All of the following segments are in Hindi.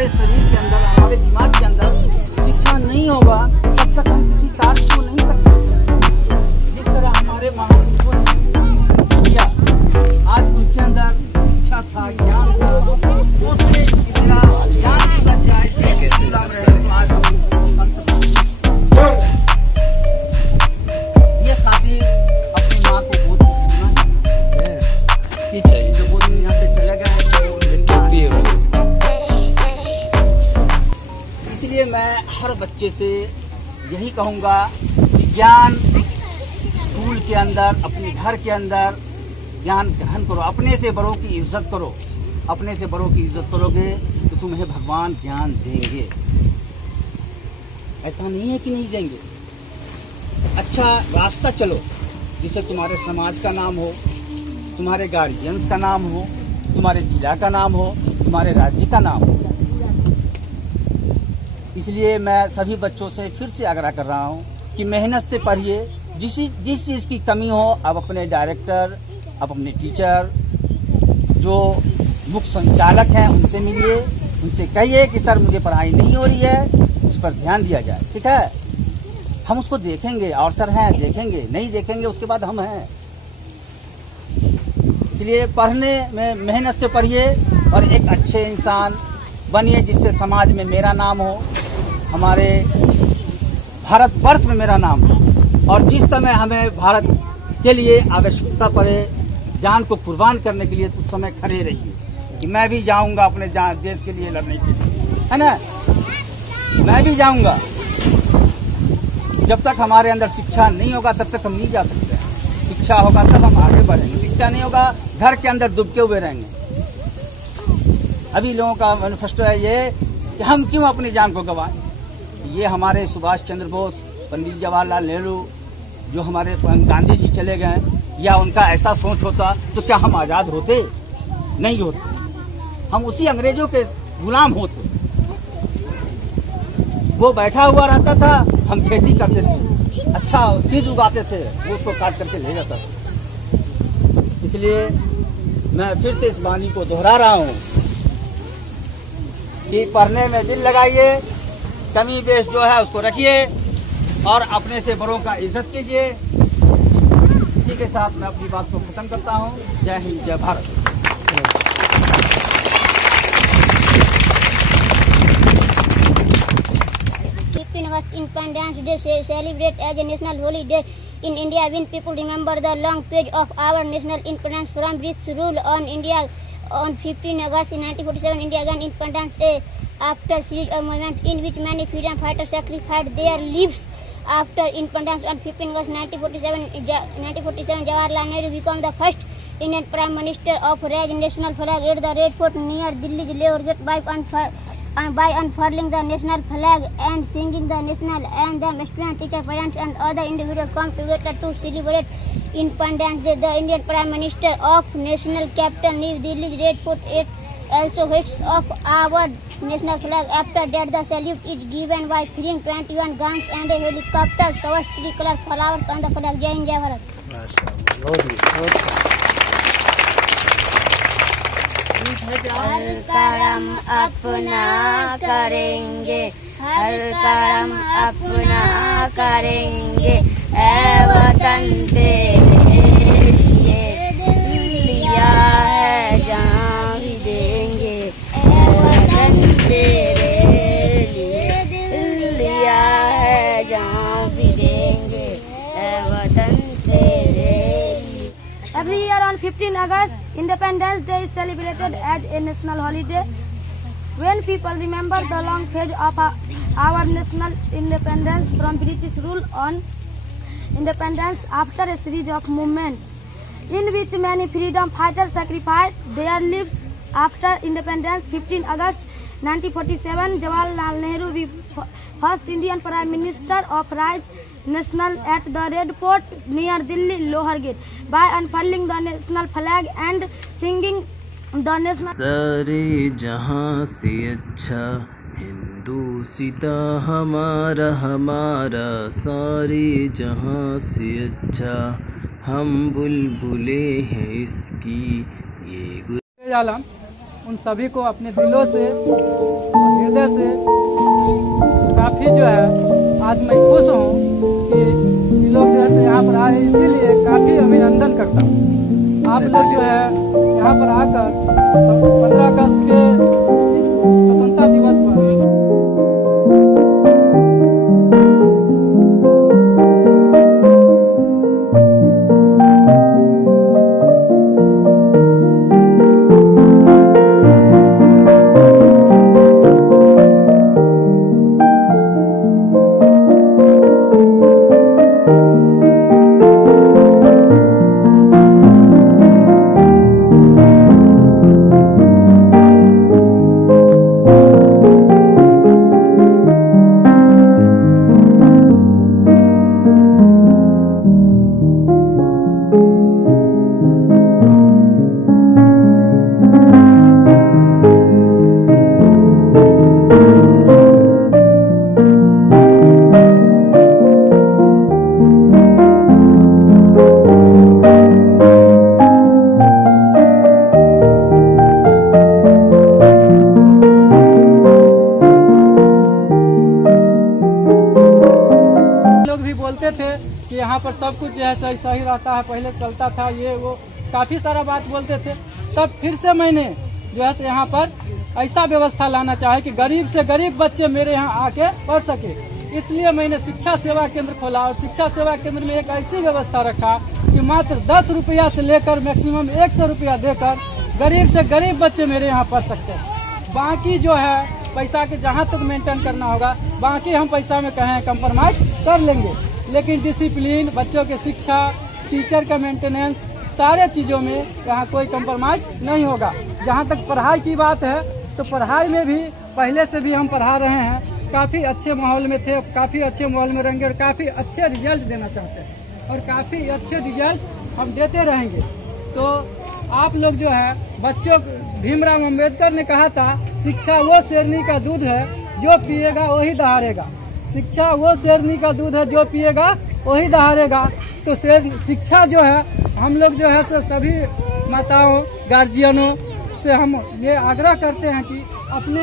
हमारे शरीर के अंदर, हमारे दिमाग के अंदर शिक्षा नहीं होगा तब तक हम किसी कार्य को नहीं कर सकते। जिस तरह हमारे महापुरुषों ने किया, आज उनके अंदर शिक्षा था, ज्ञान था, उससे इतना ज्ञान बच जाए कि आज ये खातिर अपनी माँ को बहुत सुनना चाहिए। जो वो यहाँ से चले गए, इसलिए मैं हर बच्चे से यही कहूँगा कि ज्ञान स्कूल के अंदर, अपने घर के अंदर ज्ञान ग्रहण करो, अपने से बड़ों की इज्जत करो। अपने से बड़ों की इज्जत करोगे तो तुम्हें भगवान ज्ञान देंगे। ऐसा नहीं है कि नहीं देंगे। अच्छा रास्ता चलो जिससे तुम्हारे समाज का नाम हो, तुम्हारे गार्जियंस का नाम हो, तुम्हारे जिला का नाम हो, तुम्हारे राज्य का नाम हो। इसलिए मैं सभी बच्चों से फिर से आग्रह कर रहा हूँ कि मेहनत से पढ़िए। जिस चीज़ की कमी हो आप अपने डायरेक्टर, आप अपने टीचर, जो मुख्य संचालक हैं उनसे मिलिए, उनसे कहिए कि सर मुझे पढ़ाई नहीं हो रही है, उस पर ध्यान दिया जाए। ठीक है, हम उसको देखेंगे और सर हैं देखेंगे, नहीं देखेंगे उसके बाद हम हैं। इसलिए पढ़ने में मेहनत से पढ़िए और एक अच्छे इंसान बनिए जिससे समाज में मेरा नाम हो, हमारे भारतवर्ष में मेरा नाम हो। और जिस समय हमें भारत के लिए आवश्यकता पड़े जान को कुर्बान करने के लिए तो उस समय खड़े रहिए कि मैं भी जाऊंगा अपने देश के लिए लड़ने के लिए, है ना। मैं भी जाऊंगा। जब तक हमारे अंदर शिक्षा नहीं होगा तब तक हम नहीं जा सकते हैं। शिक्षा होगा तब हम आगे बढ़ेंगे। शिक्षा नहीं होगा घर के अंदर डूबके हुए रहेंगे। अभी लोगों का मैनिफेस्टो है ये कि हम क्यों अपनी जान को गंवाएं। ये हमारे सुभाष चंद्र बोस, पंडित जवाहरलाल नेहरू, जो हमारे गांधी जी चले गए, या उनका ऐसा सोच होता तो क्या हम आज़ाद होते? नहीं होते। हम उसी अंग्रेजों के गुलाम होते। वो बैठा हुआ रहता था, हम खेती करते थे, अच्छा चीज उगाते थे, वो उसको काट करके ले जाता था। इसलिए मैं फिर से इस वाणी को दोहरा रहा हूँ कि पढ़ने में दिल लगाइए, कमी बेश जो है उसको रखिए और अपने से बड़ों का इज्जत कीजिए। इसी के साथ मैं अपनी बात को खत्म करता हूँ। जय हिंद, जय Bharat. 15 August Independence Day celebrated as a national holiday in India when people remember the long page of our national independence from British rule on India. On 15 August 1947, India gained independence after a series of movements in which many freedom fighters sacrificed their lives. After independence on 15 August 1947, Jawaharlal Nehru became the first Indian Prime Minister of raised national flag at the Red Fort near Delhi's Lahore Gate by unfurling the national flag and singing the national anthem. Students, teachers, parents and other individuals come together to celebrate Independence Day. The Indian Prime Minister of National Capital New Delhi's Red Fort also hoists of our national flag. After that, the salute is given by firing 21 guns and a helicopter covers 3 color flowers on the flag. Jai Hind, Jai Bharat. हर कर्म अपना करेंगे, हर कर्म अपना करेंगे, ऐ वतन तेरे लिए लिया है जान भी देंगे, ऐ वतन तेरे लिए लिया है जान भी देंगे, ऐ वतन तेरे लिए। Every year on 15 August, Independence Day is celebrated as a national holiday. When people remember the long phase of our national independence from British rule on independence after a series of movements in which many freedom fighters sacrificed their lives after independence. 15 August 1947, Jawaharlal Nehru, the first Indian Prime Minister of raised national at the Red Fort near Delhi Lahore Gate by unfurling the national flag and singing the national. सारे जहां से अच्छा हिंदुस्ता हमारा हमारा, सारे जहां से अच्छा हम बुलबुले हैं इसकी ये। उन सभी को अपने दिलों से हृदय से काफ़ी जो है आज मैं खुश हूँ कि ये लोग जो है यहाँ पर आए, इसीलिए काफ़ी अभिनंदन करता हूँ। आप लोग जो है यहाँ पर आकर 15 अगस्त के इस स्वतंत्रता दिवस पर बोलते थे कि यहाँ पर सब कुछ जो है सही रहता है, पहले चलता था ये वो, काफ़ी सारा बात बोलते थे। तब फिर से मैंने जो है यहाँ पर ऐसा व्यवस्था लाना चाहे कि गरीब से गरीब बच्चे मेरे यहाँ आके पढ़ सके, इसलिए मैंने शिक्षा सेवा केंद्र खोला। और शिक्षा सेवा केंद्र में एक ऐसी व्यवस्था रखा कि मात्र 10 रुपया से लेकर मैक्सिमम 100 रुपया देकर गरीब से गरीब बच्चे मेरे यहाँ पढ़ सकते हैं। बाकी जो है पैसा के जहाँ तक मेंटेन करना होगा, बाकी हम पैसा में कहें कंप्रोमाइज कर लेंगे, लेकिन डिसिप्लिन, बच्चों की शिक्षा, टीचर का मेंटेनेंस, सारे चीज़ों में यहाँ कोई कंप्रोमाइज नहीं होगा। जहाँ तक पढ़ाई की बात है तो पढ़ाई में भी पहले से भी हम पढ़ा रहे हैं, काफ़ी अच्छे माहौल में थे, काफ़ी अच्छे माहौल में रहेंगे और काफ़ी अच्छे रिजल्ट देना चाहते हैं और काफ़ी अच्छे रिजल्ट हम देते रहेंगे। तो आप लोग जो है बच्चों, भीमराव अम्बेडकर ने कहा था शिक्षा वो शेरनी का दूध है जो पिएगा वही दहाड़ेगा। शिक्षा वो शेरनी का दूध है जो पिएगा वही दहाड़ेगा। तो शिक्षा जो है हम लोग जो है सभी माताओं, गार्जियनों से हम ये आग्रह करते हैं कि अपने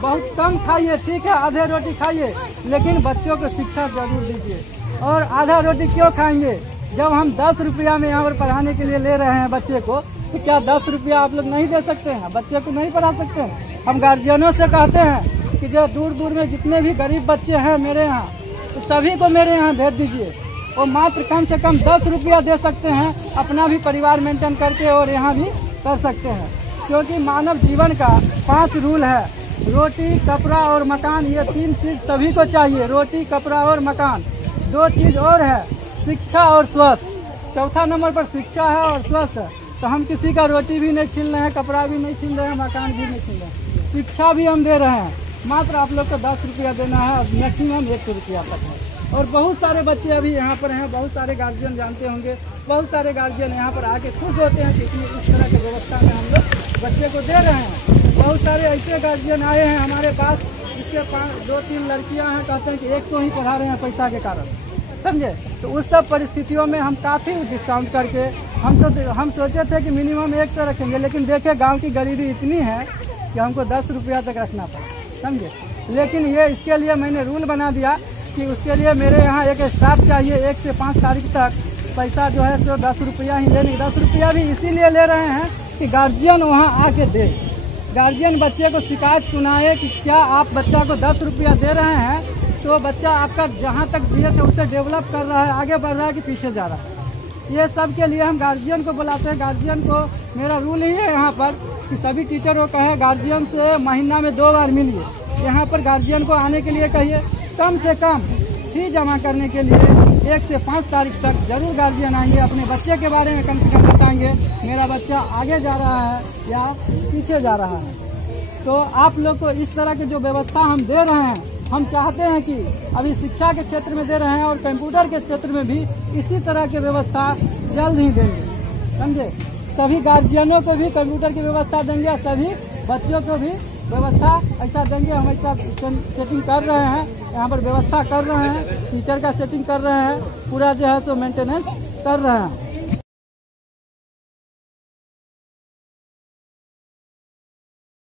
बहुत कम खाइए, ठीक है, आधे रोटी खाइए, लेकिन बच्चों को शिक्षा जरूर दीजिए। और आधा रोटी क्यों खाएंगे जब हम 10 रुपया में यहाँ पर पढ़ाने के लिए ले रहे हैं बच्चे को, तो क्या 10 रुपया आप लोग नहीं दे सकते हैं? बच्चे को नहीं पढ़ा सकते हैं? हम गार्जियनों से कहते हैं कि जो दूर दूर में जितने भी गरीब बच्चे हैं मेरे यहाँ, तो सभी को मेरे यहाँ भेज दीजिए। और मात्र कम से कम 10 रुपया दे सकते हैं, अपना भी परिवार मेंटेन करके और यहाँ भी कर सकते हैं। क्योंकि मानव जीवन का 5 रूल है, रोटी, कपड़ा और मकान। ये 3 चीज सभी को चाहिए, रोटी, कपड़ा और मकान। 2 चीज और है, शिक्षा और स्वास्थ्य। चौथा नंबर पर शिक्षा है और स्वास्थ्य है। तो हम किसी का रोटी भी नहीं छीन रहे हैं, कपड़ा भी नहीं छीन रहे हैं, मकान भी नहीं छीन रहे हैं, शिक्षा भी हम दे रहे हैं। मात्र आप लोग को 10 रुपया देना है और मैक्सिमम 100 रुपया तक है। और बहुत सारे बच्चे अभी यहाँ पर हैं, बहुत सारे गार्जियन जानते होंगे, बहुत सारे गार्जियन यहाँ पर आके खुश होते हैं कि इस तरह की व्यवस्था में हम लोग बच्चे को दे रहे हैं। बहुत सारे ऐसे गार्जियन आए हैं हमारे पास, जिसके 2-3 लड़कियाँ हैं, कहते हैं कि 100 ही पढ़ा रहे हैं पैसा के कारण, समझे। तो उस सब परिस्थितियों में हम काफ़ी डिस्काउंट करके हम सोचे थे कि मिनिमम 100 रखेंगे, लेकिन देखे गांव की गरीबी इतनी है कि हमको 10 रुपया तक रखना पड़ा, समझे। लेकिन ये इसके लिए मैंने रूल बना दिया कि उसके लिए मेरे यहाँ एक स्टाफ चाहिए। 1 से 5 तारीख तक पैसा जो है सो 10 रुपया ही लेंगे। 10 रुपया भी इसीलिए ले रहे हैं कि गार्जियन वहाँ आके दे, गार्जियन बच्चे को शिकायत सुनाए कि क्या आप बच्चा को 10 रुपया दे रहे हैं तो बच्चा आपका जहाँ तक दिए थे उससे डेवलप कर रहा है, आगे बढ़ रहा है कि पीछे जा रहा है। ये सब के लिए हम गार्जियन को बुलाते हैं। गार्जियन को मेरा रूल ही है यहाँ पर कि सभी टीचर को कहे गार्जियन से महीना में 2 बार मिलिए। यहाँ पर गार्जियन को आने के लिए कहिए, कम से कम फी जमा करने के लिए 1 से 5 तारीख तक जरूर गार्जियन आएंगे, अपने बच्चे के बारे में कम से कम बताएंगे मेरा बच्चा आगे जा रहा है या पीछे जा रहा है। तो आप लोग को इस तरह की जो व्यवस्था हम दे रहे हैं, हम चाहते हैं कि अभी शिक्षा के क्षेत्र में दे रहे हैं और कंप्यूटर के क्षेत्र में भी इसी तरह की व्यवस्था जल्द ही देंगे, समझे। सभी गार्जियनों को भी कंप्यूटर की व्यवस्था देंगे और सभी बच्चों को भी व्यवस्था ऐसा देंगे। हम ऐसा सेटिंग कर रहे हैं, यहाँ पर व्यवस्था कर रहे हैं, टीचर का सेटिंग कर रहे हैं, पूरा जो है सो मेंटेनेंस कर रहे हैं।